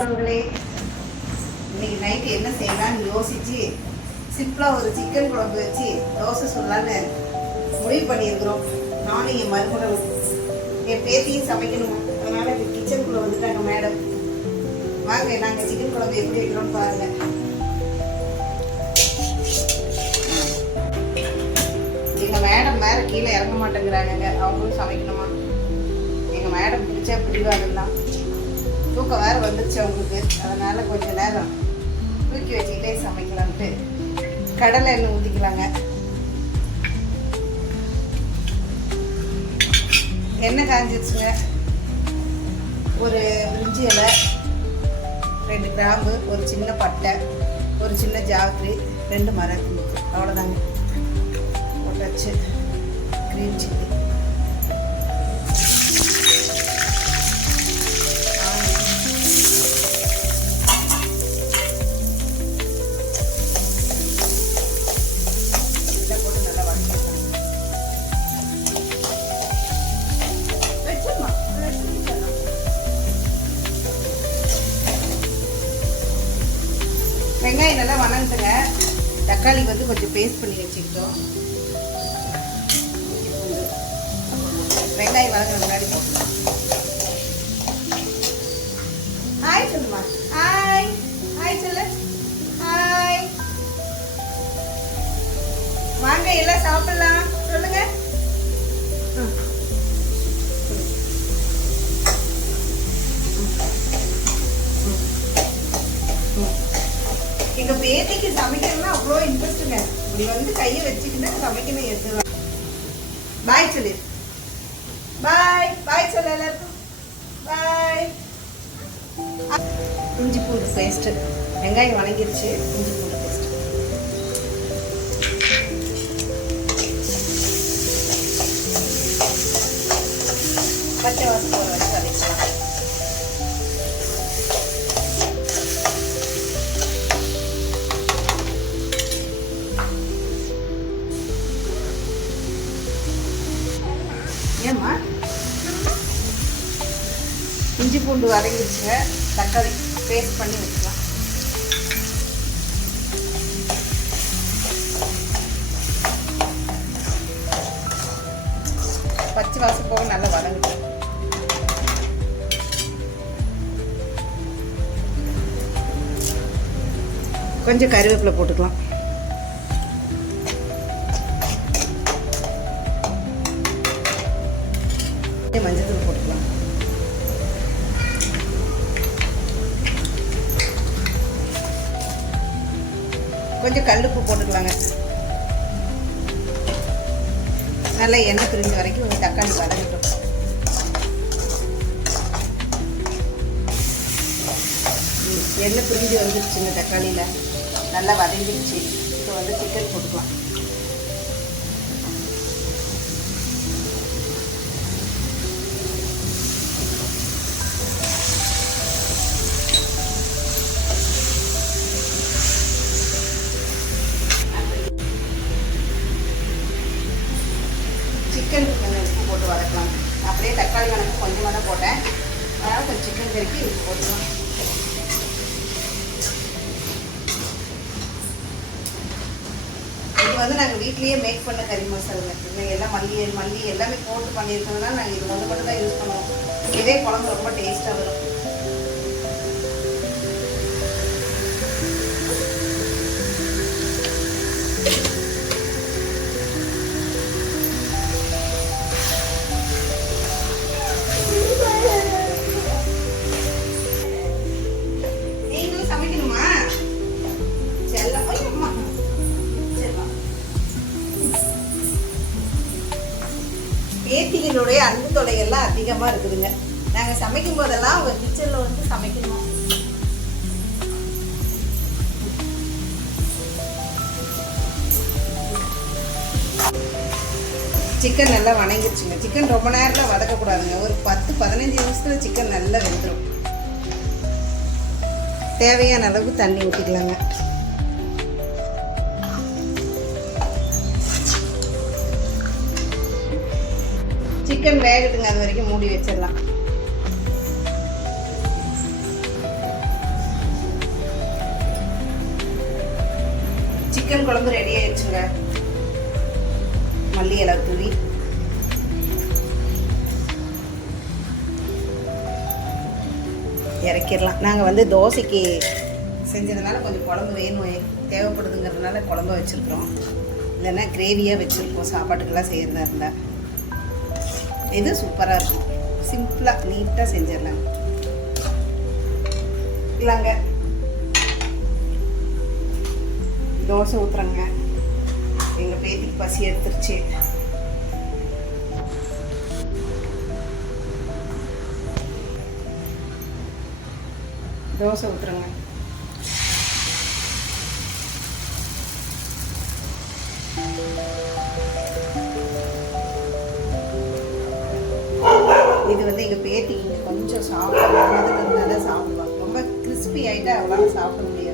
உறவுகளே, இன்னைக்கு நைட்டு என்ன செய்யலாம்னு யோசிச்சு சிம்பிளாக ஒரு சிக்கன் குழம்பு வச்சு தோசை சொல்லலான்னு முடிவு பண்ணியிருக்கிறோம். நானும் என் மருமகளும் என் பேத்தியும் சமைக்கணுமா, அதனால இப்போ கிச்சனுக்குள்ளே வந்துட்டாங்க மேடம். வாங்க நாங்கள் சிக்கன் குழம்பு எப்படி வைக்கிறோம்னு பாருங்க. எங்கள் மேடம் மேலே கீழே இறங்க மாட்டேங்கிறாங்க, அவங்களும் சமைக்கணுமா. எங்கள் மேடம் பிடிச்சா பிடிவாங்கலாம், தூக்கம் வேறு வந்துருச்சு அவங்களுக்கு. அதனால் கொஞ்சம் நேரம் தூக்கி வச்சுக்கிட்டே சமைக்கலான்ட்டு கடலை எண்ணெய் ஊற்றிக்கலாங்க. எண்ணெய் காஞ்சிருச்சுங்க. ஒரு பிரிஞ்சி இலை, 2 கிராம்பு, ஒரு சின்ன பட்டை, ஒரு சின்ன ஜாக்கிரி, 2 மரத்து, அவ்வளோதாங்க. போட்டாச்சு. க்ரீன் சில்லி, வெங்காயம் நல்லா வணங்குங்க. தக்காளி வந்து கொஞ்சம் பேஸ்ட் பண்ணி வச்சுக்கிட்டோம். வெங்காயம் வணங்குற முன்னாடி போட்டுக்கலாம். ஹாய் சொல்லுமா, ஹாய் ஹாய் சொல்லு, ஹாய். வாங்க எல்லாம் சாப்பிடலாம் சொல்லுங்க. எங்க பேத்திக்கு சமைக்கணும்னா அவ்வளோ இன்ட்ரெஸ்ட்டுங்க. இப்படி வந்து கையை வச்சுக்கிட்டு சமைக்கணும் எடுத்துக்கலாம். பாய் சொல்லு, பாய் பாய் சொல்ல எல்லாருக்கும் பாய். இஞ்சி பூண்டு பேஸ்ட்டு, வெங்காயம் வணங்கிருச்சு. இஞ்சி பூண்டு பேஸ்ட், பச்சை வாசம் போகிற வச்சு வதக்கலாம். ஏம்மா இஞ்சி பூண்டு வதங்கிடுச்சுங்க. தக்காளி பேஸ்ட் பண்ணி வச்சுக்கலாம். பச்சை வாசம் போக நல்லா வதங்கிட்டு கொஞ்சம் கருவேப்பிலை போட்டுக்கலாம். மஞ்சள் போட்டுக்கலாம். கொஞ்சம் கல்லுப்பு போட்டுக்கலாங்க. நல்லா எண்ணெய் பிரிஞ்ச வரைக்கும் தக்காளி வதங்கட்டும். எண்ணெய் பிரிஞ்சு வந்துருச்சுங்க. தக்காளியில் நல்லா வதங்கிடுச்சு. இப்போ வந்து சிக்கன் போட்டுக்கலாம். சிக்கன் கொஞ்சம் உப்பு போட்டு வதக்கலாம். அப்படியே தக்காளி வணக்கம் கொஞ்சமாக தான் போட்டேன், அதனால் கொஞ்சம் சிக்கன் கறிக்கு உப்பு போட்டுக்கலாம். இது வந்து நாங்கள் வீட்லேயே மேக் பண்ண கறி மசாலா. எல்லாம் மல்லி எல்லாமே போட்டு பண்ணியிருக்கோம்னா நாங்கள் இது மட்டும் தான் யூஸ் பண்ணுவோம். இதே குழம்பு ரொம்ப டேஸ்ட்டாக வரும். பேத்திகளுடைய அன்பு தொலைகள்லாம் அதிகமாக இருக்குதுங்க. நாங்கள் சமைக்கும் போதெல்லாம் அவங்க கிச்சனில் வந்து சமைக்கணும். சிக்கன் நல்லா வணங்கிடுச்சுங்க. சிக்கன் ரொம்ப நேரத்தில் வதக்கக்கூடாதுங்க. ஒரு 10-15 நிமிஷத்தில் சிக்கன் நல்லா வெந்துடும். தேவையான அளவு தண்ணி ஊற்றிக்கலாங்க. சிக்கன் வேகட்டுங்க, அது வரைக்கும் மூடி வச்சிடலாம். சிக்கன் குழம்பு ரெடி ஆயிடுச்சுங்க. மல்லி இலை தூவி இறக்கிடலாம். நாங்கள் வந்து தோசைக்கு செஞ்சதுனால கொஞ்சம் குழம்பு வேணும் தேவைப்படுதுங்கிறதுனால குழம்பு வச்சுருக்குறோம். இல்லைன்னா கிரேவியாக வச்சுருக்கோம் சாப்பாட்டுக்கெல்லாம் செய்கிறதா இருந்தால். இது சூப்பராக இருக்கும். சிம்பிளாக நீட்டாக செஞ்சிடலாம். இல்லைங்க தோசை ஊற்றுறங்க. எங்கள் பேத்திக்கு பசி எடுத்துருச்சு. தோசை ஊற்றுறங்க. இது வந்து எங்கள் பேத்திக்கு கொஞ்சம் சாப்பிட இருந்தால் தான் சாப்பிடுவாங்க. ரொம்ப கிறிஸ்பி ஆகிட்டா அவங்களால சாப்பிட முடியாது.